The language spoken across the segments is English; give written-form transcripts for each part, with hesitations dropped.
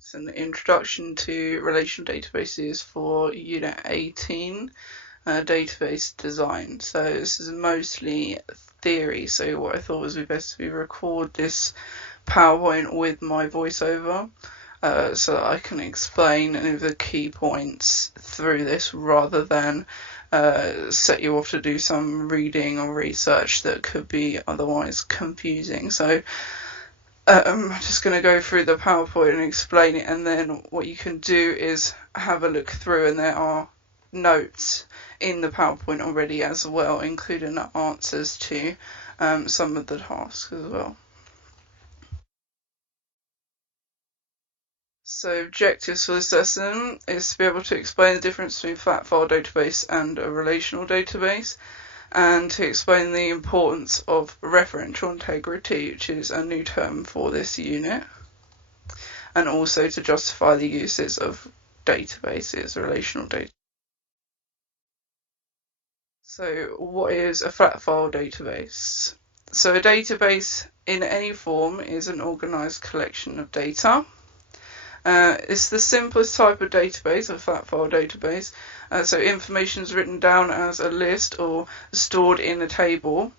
It's an introduction to relational databases for Unit 18, database design. So this is mostly theory, so what I thought was best to record this PowerPoint with my voiceover so that I can explain the key points through this rather than set you off to do some reading or research that could be otherwise confusing. So I'm just going to go through the PowerPoint and explain it, and then what you can do is have a look through, and there are notes in the PowerPoint already as well, including the answers to some of the tasks as well. So objectives for this lesson is to be able to explain the difference between a flat file database and a relational database, and to explain the importance of referential integrity, which is a new term for this unit, and also to justify the uses of databases, relational data. So what is a flat file database? So a database in any form is an organized collection of data. It's the simplest type of database, a flat file database. So information is written down as a list or stored in a table.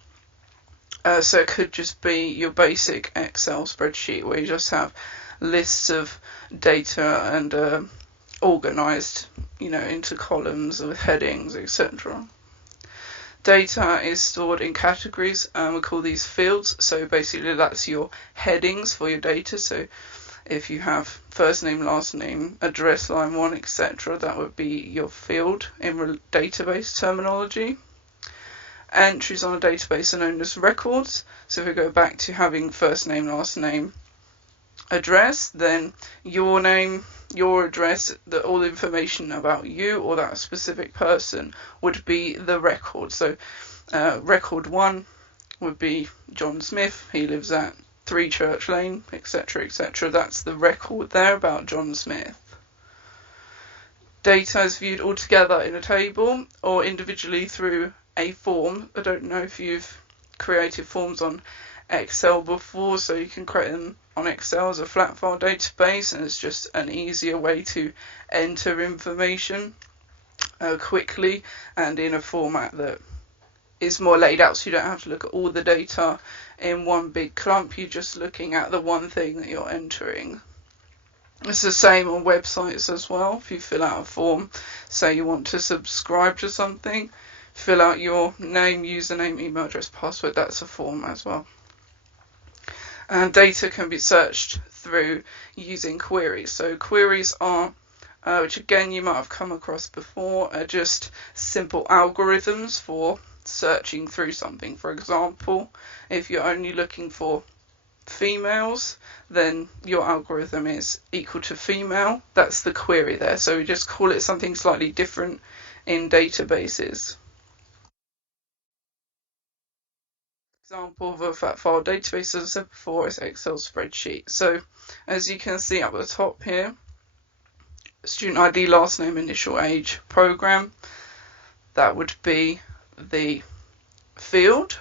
So it could just be your basic Excel spreadsheet where you just have lists of data and organized, into columns with headings, etc. Data is stored in categories, and we call these fields. So basically that's your headings for your data. So if you have first name, last name, address, line 1, etc., that would be your field in database terminology. Entries on a database are known as records. So if we go back to having first name, last name, address, then your name, your address, all the information about you or that specific person would be the record. So record 1 would be John Smith, he lives at 3 Church Lane, etc., etc. That's the record there about John Smith. Data is viewed all together in a table or individually through a form. I don't know if you've created forms on Excel before, so you can create them on Excel as a flat file database, and it's just an easier way to enter information quickly and in a format that is more laid out, so you don't have to look at all the data in one big clump. You're just looking at the one thing that you're entering. It's the same on websites as well. If you fill out a form, say you want to subscribe to something, fill out your name, username, email address, password. That's a form as well. And data can be searched through using queries. So queries are, which again you might have come across before, are just simple algorithms for searching through something. For example, if you're only looking for females, then your algorithm is equal to female. That's the query there. So we just call it something slightly different in databases. Example of a flat file database, as I said before, is Excel spreadsheet. So as you can see up the top here, student ID, last name, initial age, program, that would be the field,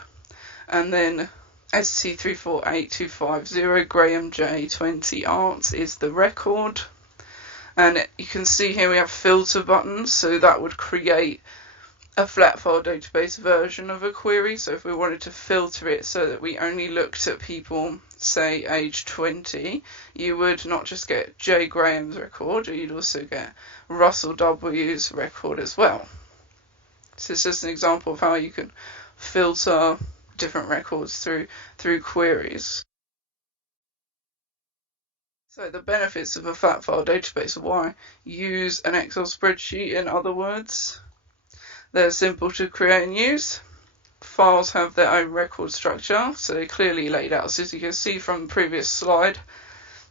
and then ST348250 Graham J20 Arts is the record. And you can see here we have filter buttons, so that would create a flat file database version of a query. So if we wanted to filter it so that we only looked at people, say age 20, you would not just get J Graham's record, you'd also get Russell W's record as well. So it's just an example of how you can filter different records through queries. So the benefits of a flat file database are why use an Excel spreadsheet, in other words. They're simple to create and use. Files have their own record structure, so they're clearly laid out. So as you can see from the previous slide,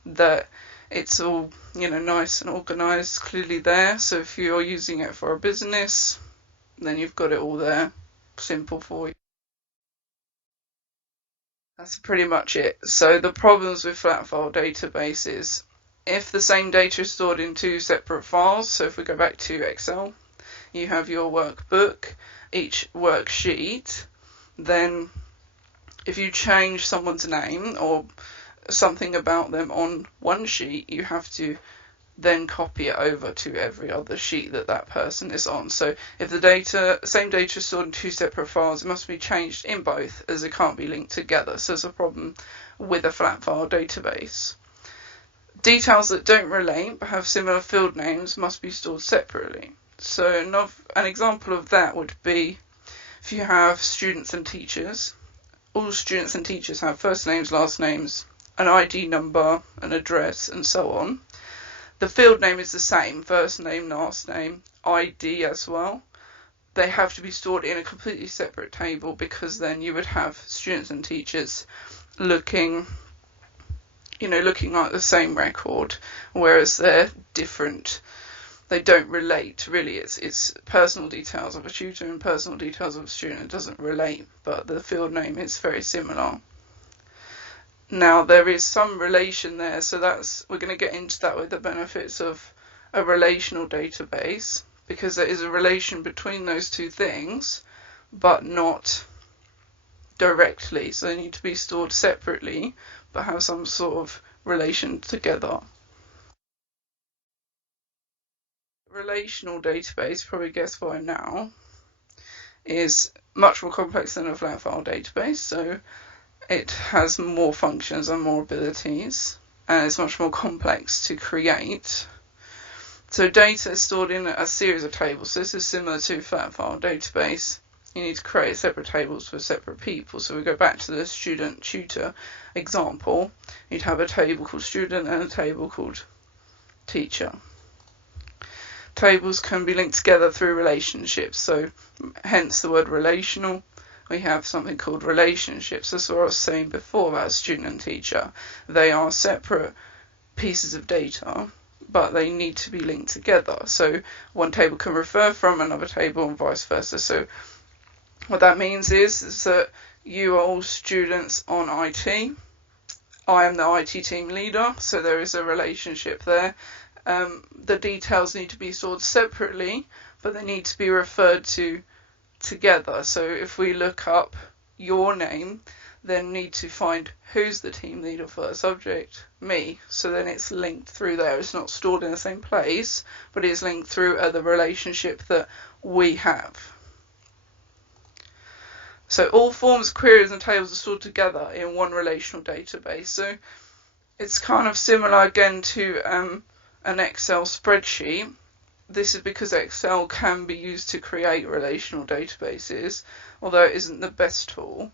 that it's all nice and organized, clearly there. So if you're using it for a business, then you've got it all there, simple for you. That's pretty much it. So the problems with flat file databases, if the same data is stored in 2 separate files, so if we go back to Excel, you have your workbook, each worksheet, then if you change someone's name or something about them on one sheet, you have to then copy it over to every other sheet that person is on. So if the same data is stored in two separate files, it must be changed in both, as it can't be linked together. So there's a problem with a flat file database. Details that don't relate but have similar field names must be stored separately. So an example of that would be if you have students and teachers. All students and teachers have first names, last names, an ID number, an address, and so on. The field name is the same, first name, last name, ID as well. They have to be stored in a completely separate table, because then you would have students and teachers looking like the same record, whereas they're different. They don't relate, really. It's personal details of a tutor and personal details of a student. It doesn't relate, but the field name is very similar. Now, there is some relation there, so we're going to get into that with the benefits of a relational database, because there is a relation between those two things, but not directly. So they need to be stored separately, but have some sort of relation together. Relational database, probably guess by now, is much more complex than a flat file database. So it has more functions and more abilities, and it's much more complex to create. So data is stored in a series of tables. So this is similar to a flat file database. You need to create separate tables for separate people. So we go back to the student-tutor example. You'd have a table called student and a table called teacher. Tables can be linked together through relationships, so hence the word relational. We have something called relationships. That's what I was saying before about student and teacher. They are separate pieces of data, but they need to be linked together. So one table can refer from another table and vice versa. So what that means is that you are all students on IT. I am the IT team leader, so there is a relationship there. The details need to be stored separately, but they need to be referred to together. So if we look up your name, then need to find who's the team leader for that subject, me. So then it's linked through there. It's not stored in the same place, but it's linked through the relationship that we have. So all forms, queries, and tables are stored together in one relational database. So it's kind of similar again to an Excel spreadsheet. This is because Excel can be used to create relational databases, although it isn't the best tool.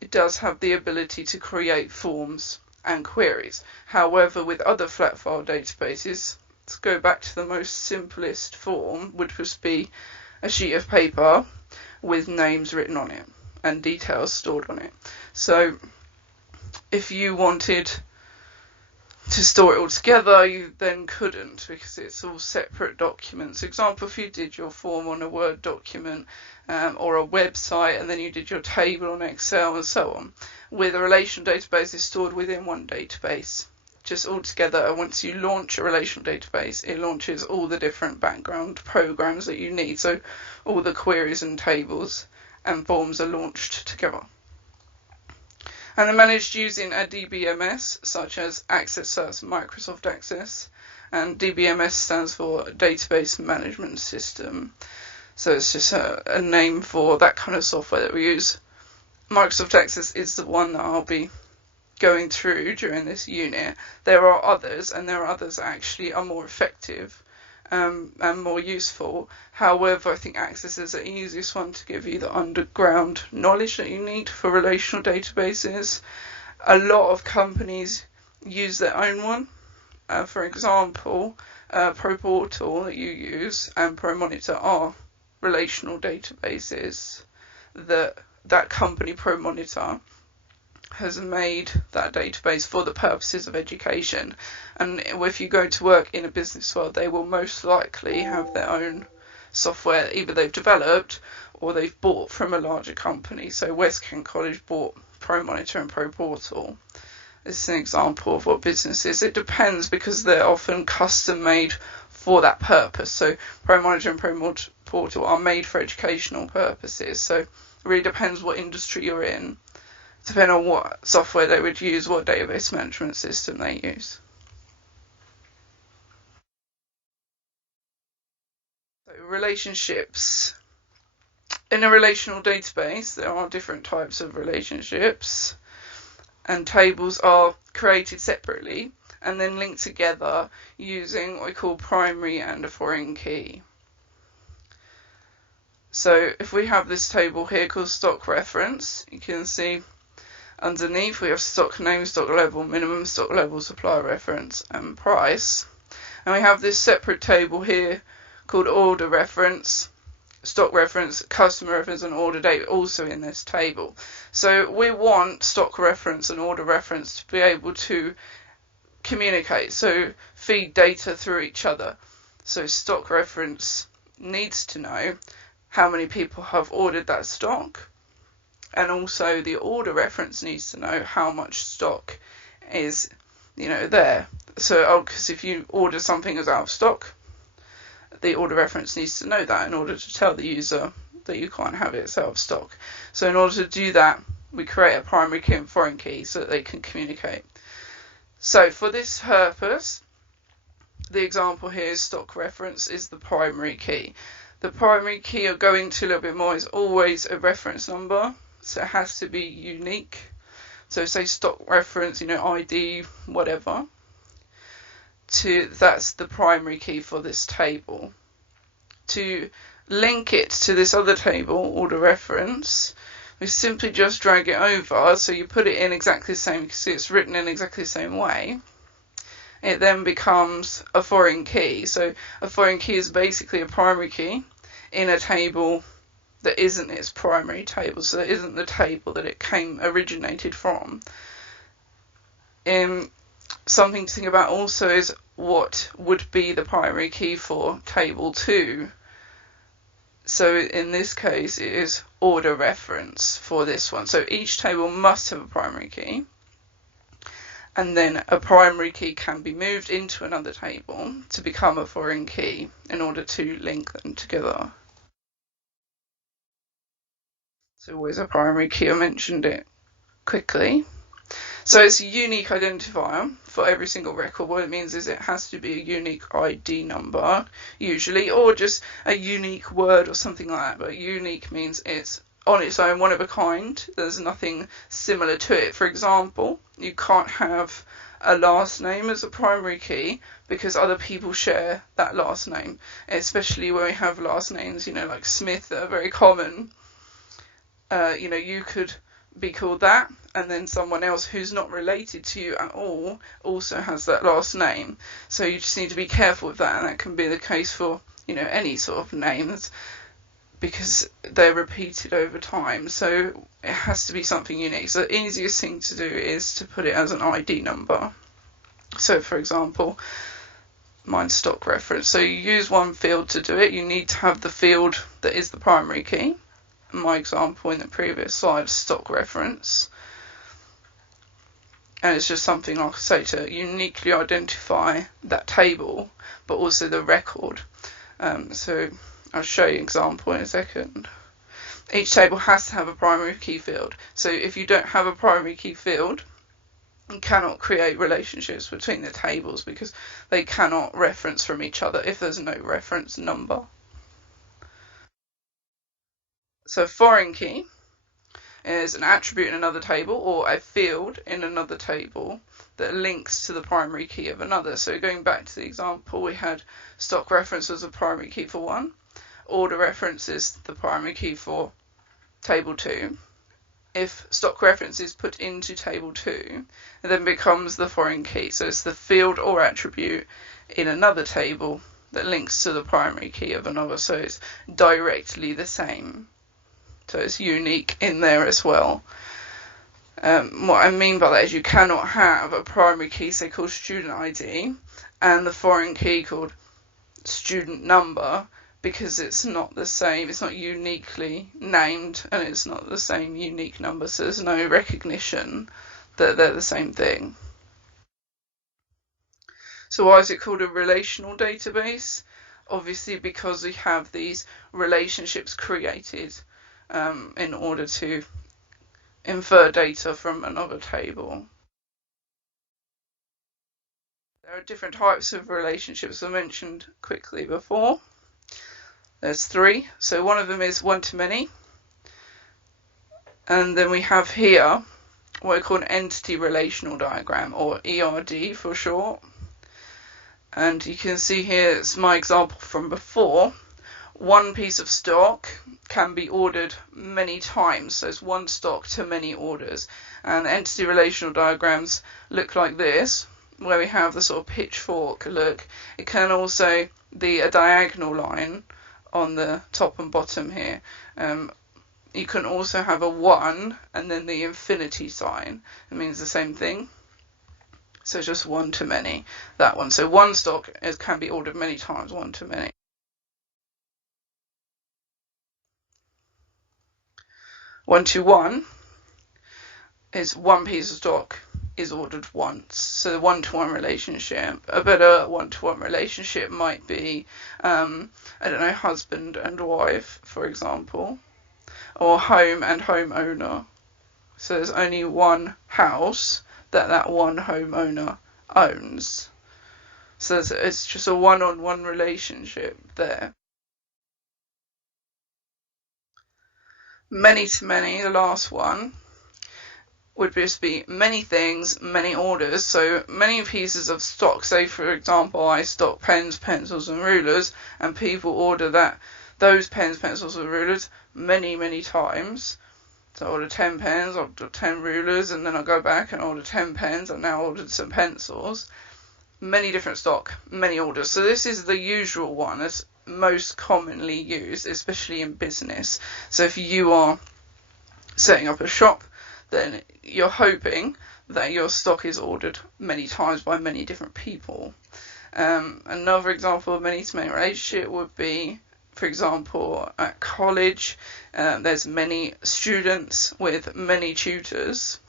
It does have the ability to create forms and queries. However, with other flat file databases, let's go back to the most simplest form, which would be a sheet of paper with names written on it and details stored on it. So if you wanted to store it all together, you then couldn't, because it's all separate documents. For example, if you did your form on a Word document or a website, and then you did your table on Excel and so on, with a relational database, it's stored within one database, just all together. And once you launch a relational database, it launches all the different background programs that you need. So all the queries and tables and forms are launched together. And they're managed using a DBMS, such as Access, so that's Microsoft Access, and DBMS stands for Database Management System. So it's just a name for that kind of software that we use. Microsoft Access is the one that I'll be going through during this unit. There are others, and there are others that actually are more effective and more useful. However, I think Access is the easiest one to give you the underground knowledge that you need for relational databases. A lot of companies use their own one. For example, ProPortal that you use and ProMonitor are relational databases that company ProMonitor has made that database for the purposes of education. And if you go to work in a business world, they will most likely have their own software either they've developed or they've bought from a larger company. So West Kent College bought ProMonitor and ProPortal. This is an example of what business is. It depends, because they're often custom made for that purpose. So ProMonitor and ProPortal are made for educational purposes. So it really depends what industry you're in. depending on what software they would use, what database management system they use. So relationships. In a relational database, there are different types of relationships, and tables are created separately and then linked together using what we call primary and a foreign key. So if we have this table here called stock reference, you can see underneath we have stock name, stock level, minimum stock level, supplier reference and price. And we have this separate table here called order reference, stock reference, customer reference and order date also in this table. So we want stock reference and order reference to be able to communicate, so feed data through each other. So stock reference needs to know how many people have ordered that stock, and also the order reference needs to know how much stock is there. So because if you order something as out of stock, the order reference needs to know that in order to tell the user that you can't have it out of stock. So in order to do that, we create a primary key and foreign key so that they can communicate. So for this purpose, the example here is stock reference is the primary key. The primary key, I'll go into a little bit more, is always a reference number, so it has to be unique. So say stock reference, ID, whatever. That's the primary key for this table. To link it to this other table, order reference, we simply just drag it over, so you put it in exactly the same, you can see it's written in exactly the same way. It then becomes a foreign key. So a foreign key is basically a primary key in a table that isn't its primary table, so that isn't the table that it originated from. Something to think about also is what would be the primary key for table 2. So in this case it is order reference for this one. So each table must have a primary key, and then a primary key can be moved into another table to become a foreign key in order to link them together. So always a primary key, I mentioned it quickly. So it's a unique identifier for every single record. What it means is it has to be a unique ID number, usually, or just a unique word or something like that. But unique means it's on its own, one of a kind. There's nothing similar to it. For example, you can't have a last name as a primary key because other people share that last name, especially when we have last names, like Smith, that are very common. You could be called that, and then someone else who's not related to you at all also has that last name. So you just need to be careful with that, and that can be the case for any sort of names because they're repeated over time. So it has to be something unique. So the easiest thing to do is to put it as an ID number. So for example, mine's stock reference. So you use one field to do it. You need to have the field that is the primary key. My example in the previous slide, stock reference, and it's just something, like I say, to uniquely identify that table but also the record. So I'll show you an example in a second. Each table has to have a primary key field, so if you don't have a primary key field, you cannot create relationships between the tables because they cannot reference from each other if there's no reference number. So foreign key is an attribute in another table or a field in another table that links to the primary key of another. So going back to the example, we had stock reference as a primary key for one, order reference is the primary key for table 2. If stock reference is put into table 2, it then becomes the foreign key. So it's the field or attribute in another table that links to the primary key of another, so it's directly the same. So it's unique in there as well. What I mean by that is you cannot have a primary key, say, called student ID and the foreign key called student number, because it's not the same, it's not uniquely named, and it's not the same unique number, so there's no recognition that they're the same thing. So why is it called a relational database? Obviously because we have these relationships created in order to infer data from another table. There are different types of relationships I mentioned quickly before. There's three. So one of them is one-to-many. And then we have here what I call an entity relational diagram, or ERD for short. And you can see here, it's my example from before. One piece of stock can be ordered many times, so it's one stock to many orders. And entity relational diagrams look like this, where we have the sort of pitchfork look. It can also be a diagonal line on the top and bottom here. You can also have a 1 and then the infinity sign. It means the same thing. So just one to many, that one. So one stock can be ordered many times, one to many. One to one is one piece of stock is ordered once. So the one-to-one relationship, a better one-to-one relationship might be, I don't know, husband and wife, for example, or home and homeowner. So there's only one house that one homeowner owns. So it's just a one-on-one relationship there. Many to many, the last one, would just be many things, many orders. So many pieces of stock. Say, for example, I stock pens, pencils and rulers, and people order those pens, pencils and rulers many times. So I order 10 pens, I order 10 rulers, and then I go back and order 10 pens. I've now ordered some pencils. Many different stock, many orders. So this is the usual one that's most commonly used, especially in business. So if you are setting up a shop, then you're hoping that your stock is ordered many times by many different people. Another example of many-to-many relationship would be, for example, at college, there's many students with many tutors.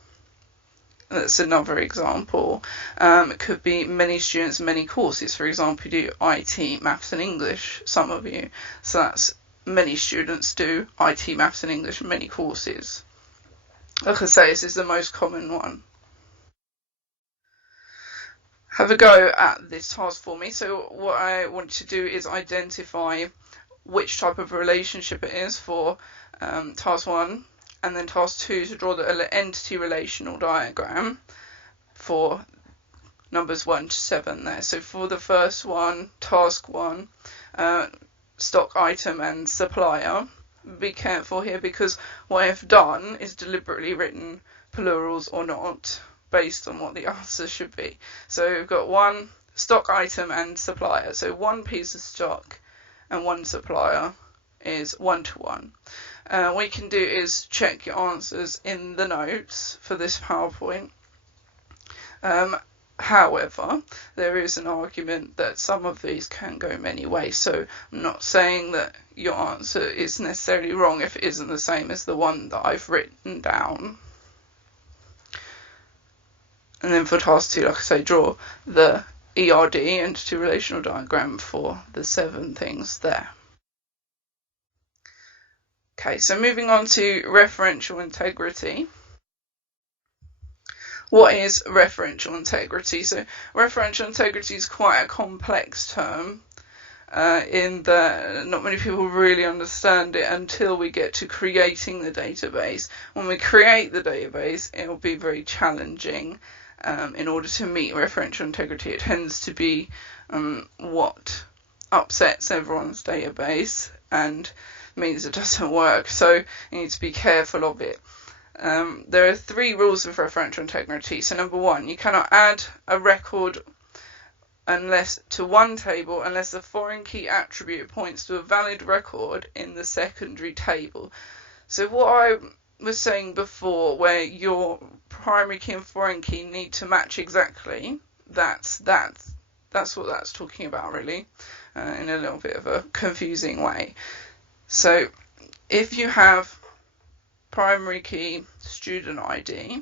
That's another example. It could be many students, many courses. For example, you do IT, Maths and English, some of you. So that's many students do IT, Maths and English, many courses. Like I say, this is the most common one. Have a go at this task for me. So what I want to do is identify which type of relationship it is for task 1, and then task 2 to draw the entity relational diagram for numbers 1 to 7 there. So for the first one, task 1, stock item and supplier. Be careful here, because what I've done is deliberately written plurals or not based on what the answer should be. So we've got one stock item and supplier. So one piece of stock and one supplier is 1-to-1. What you can do is check your answers in the notes for this PowerPoint. However, there is an argument that some of these can go many ways, so I'm not saying that your answer is necessarily wrong if it isn't the same as the one that I've written down. And then for task 2, like I say, draw the ERD, entity relational diagram, for the 7 things there. Okay, so moving on to referential integrity. What is referential integrity? So referential integrity is quite a complex term in that not many people really understand it until we get to creating the database. When we create the database, it will be very challenging. In order to meet referential integrity, it tends to be what upsets everyone's database and means it doesn't work. So you need to be careful of it. There are 3 rules of referential integrity. So number 1, you cannot add a record to one table unless the foreign key attribute points to a valid record in the secondary table. So what I was saying before, where your primary key and foreign key need to match exactly, that's what that's talking about, really, in a little bit of a confusing way. So if you have primary key student ID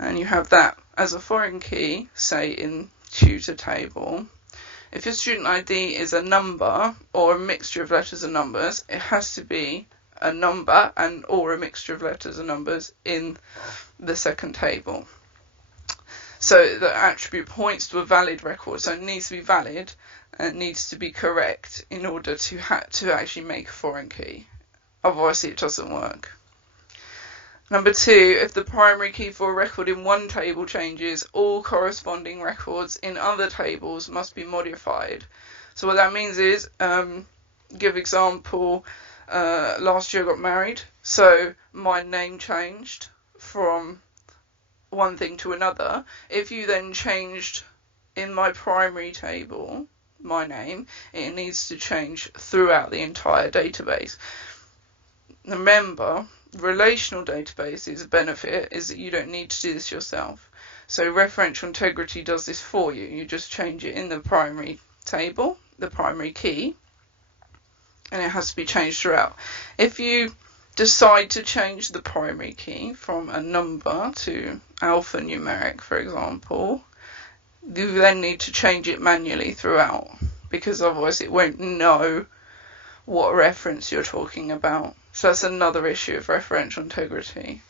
and you have that as a foreign key, say in tutor table, if your student ID is a number or a mixture of letters and numbers, it has to be a number and or a mixture of letters and numbers in the second table. So the attribute points to a valid record, so it needs to be valid and it needs to be correct in order to actually make a foreign key. Otherwise it doesn't work. Number 2, if the primary key for a record in one table changes, all corresponding records in other tables must be modified. So what that means is, give example, last year I got married, so my name changed from one thing to another. If you then changed in my primary table my name, it needs to change throughout the entire database. Remember, relational databases benefit is that you don't need to do this yourself. So referential integrity does this for you. You just change it in the primary table, the primary key, and it has to be changed throughout. If you decide to change the primary key from a number to alphanumeric, for example, you then need to change it manually throughout, because otherwise it won't know what reference you're talking about. So that's another issue of referential integrity.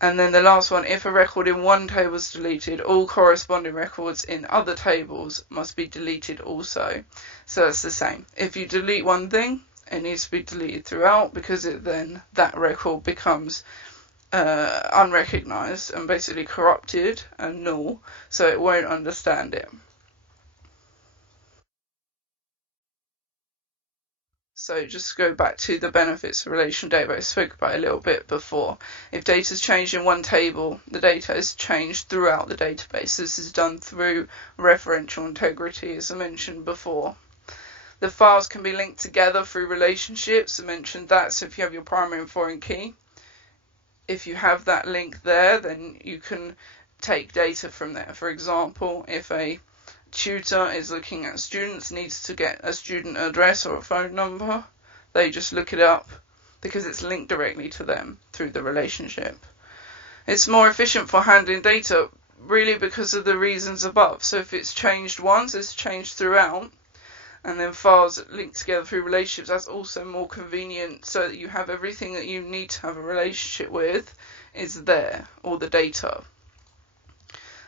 And then the last one, if a record in one table is deleted, all corresponding records in other tables must be deleted also. So it's the same. If you delete one thing, it needs to be deleted throughout, because then that record becomes unrecognized and basically corrupted and null, so it won't understand it. So just to go back to the benefits of relational database, I spoke about it a little bit before. If data is changed in one table, the data is changed throughout the database. This is done through referential integrity, as I mentioned before. The files can be linked together through relationships. I mentioned that, so if you have your primary and foreign key, if you have that link there, then you can take data from there. For example, if a tutor is looking at students, needs to get a student address or a phone number, they just look it up because it's linked directly to them through the relationship. It's more efficient for handling data really because of the reasons above. So if it's changed once, it's changed throughout, and then files linked together through relationships, that's also more convenient, so that you have everything that you need to have a relationship with is there, all the data.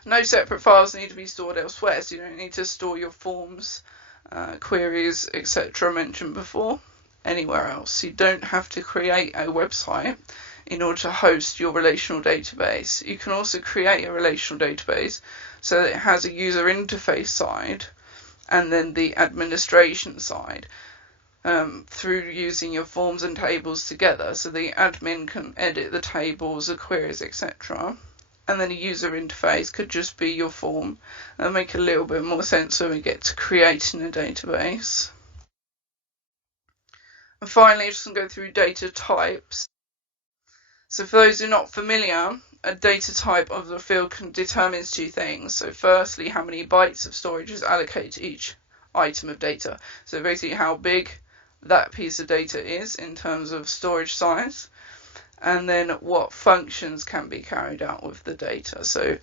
No separate files need to be stored elsewhere, so you don't need to store your forms, queries, etc. mentioned before anywhere else. You don't have to create a website in order to host your relational database. You can also create a relational database so that it has a user interface side and then the administration side through using your forms and tables together. So the admin can edit the tables, the queries, etc. And then a user interface could just be your form, and make a little bit more sense when we get to creating a database. And finally, just going to go through data types. So for those who are not familiar, a data type of the field determines two things. So firstly, how many bytes of storage is allocated to each item of data. So basically how big that piece of data is in terms of storage size, and then what functions can be carried out with the data. So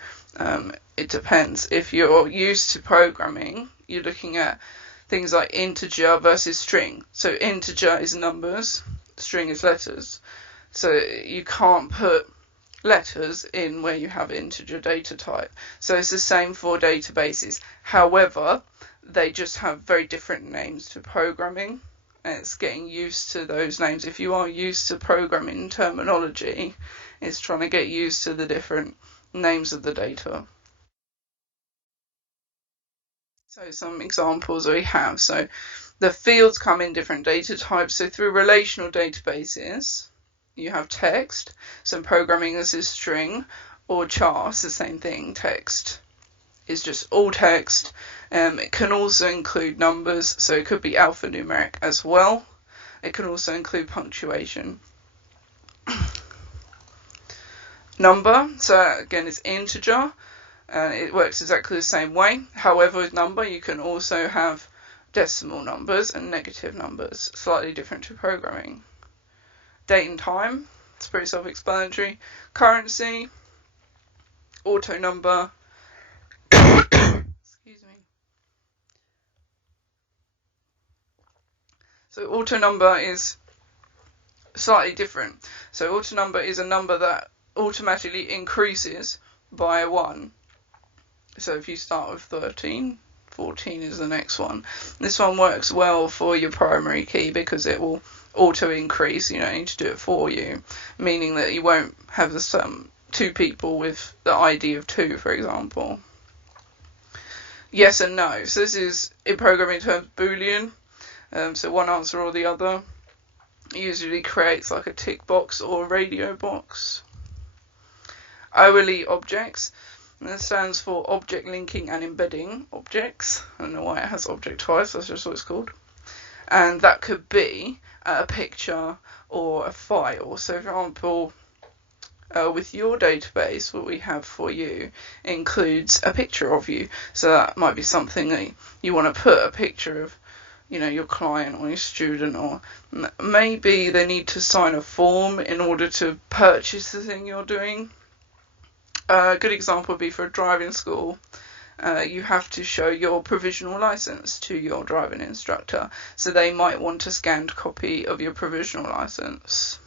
it depends. If you're used to programming, you're looking at things like integer versus string. So integer is numbers, string is letters. So you can't put letters in where you have integer data type. So it's the same for databases. However, they just have very different names to programming. And it's getting used to those names. If you are used to programming terminology, it's trying to get used to the different names of the data. So some examples we have. So the fields come in different data types. So through relational databases, you have text. So in programming, this is string, or char, it's the same thing. Text is just all text. It can also include numbers, so it could be alphanumeric as well. It can also include punctuation. Number, so again it's integer, and it works exactly the same way. However, with number you can also have decimal numbers and negative numbers, slightly different to programming. Date and time, it's pretty self-explanatory. Currency, auto number, excuse me. So auto number is slightly different. So auto number is a number that automatically increases by 1. So if you start with 13, 14 is the next one. This one works well for your primary key because it will auto increase. You don't need to do it for you, meaning that you won't have the two people with the ID of 2, for example. Yes and no. So this is, in programming terms, Boolean. So one answer or the other. It usually creates like a tick box or a radio box. OLE objects. And that stands for object linking and embedding objects. I don't know why it has object twice, that's just what it's called. And that could be a picture or a file. So, for example, with your database, what we have for you includes a picture of you. So that might be something that you want to put a picture of, your client or your student, or maybe they need to sign a form in order to purchase the thing you're doing. A good example would be for a driving school. You have to show your provisional license to your driving instructor. So they might want a scanned copy of your provisional license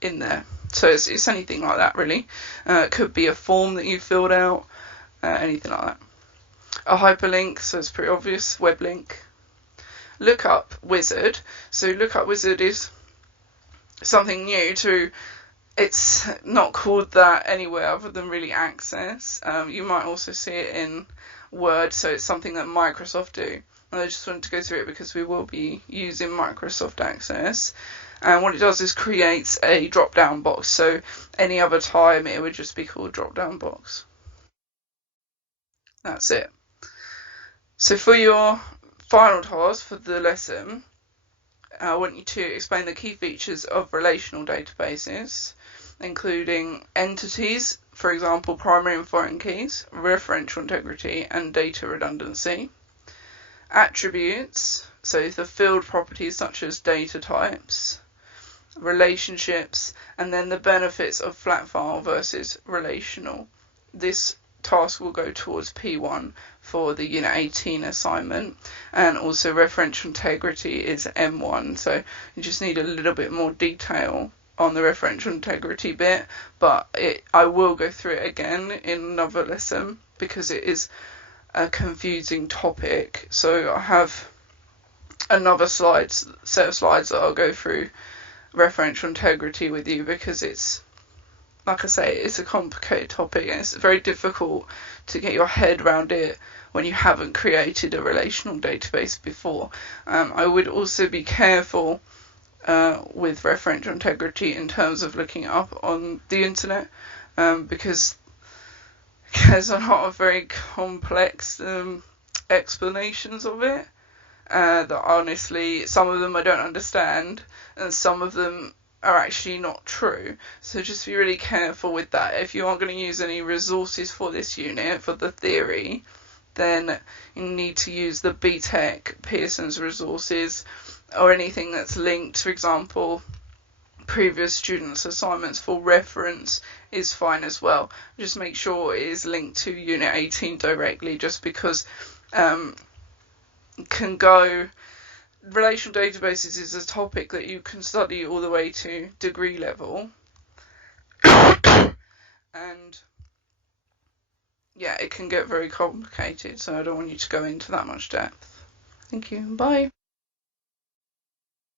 in there. So it's anything like that, really. It could be a form that you filled out, anything like that. A hyperlink, so it's pretty obvious, web link. Lookup wizard. So lookup wizard is something new to, it's not called that anywhere other than really Access. You might also see it in Word, so it's something that Microsoft do. And I just wanted to go through it because we will be using Microsoft Access. And what it does is creates a drop-down box. So any other time it would just be called drop-down box. That's it. So for your final task for the lesson, I want you to explain the key features of relational databases, including entities, for example, primary and foreign keys, referential integrity, and data redundancy. Attributes, so the field properties such as data types, relationships, and then the benefits of flat file versus relational. This task will go towards P1 for the Unit 18 assignment, and also referential integrity is M1, so you just need a little bit more detail on the referential integrity bit, but I will go through it again in another lesson because it is a confusing topic. So I have another set of slides that I'll go through referential integrity with you because it's, like I say, it's a complicated topic and it's very difficult to get your head around it when you haven't created a relational database before. I would also be careful with referential integrity in terms of looking it up on the internet because there's a lot of very complex explanations of it that honestly, some of them I don't understand and some of them are actually not true. So just be really careful with that. If you aren't going to use any resources for this unit, for the theory, then you need to use the BTEC, Pearson's resources, or anything that's linked, for example, previous students' assignments for reference is fine as well. Just make sure it is linked to Unit 18 directly, just because can go. Relational databases is a topic that you can study all the way to degree level. And yeah, it can get very complicated, so I don't want you to go into that much depth. Thank you. Bye.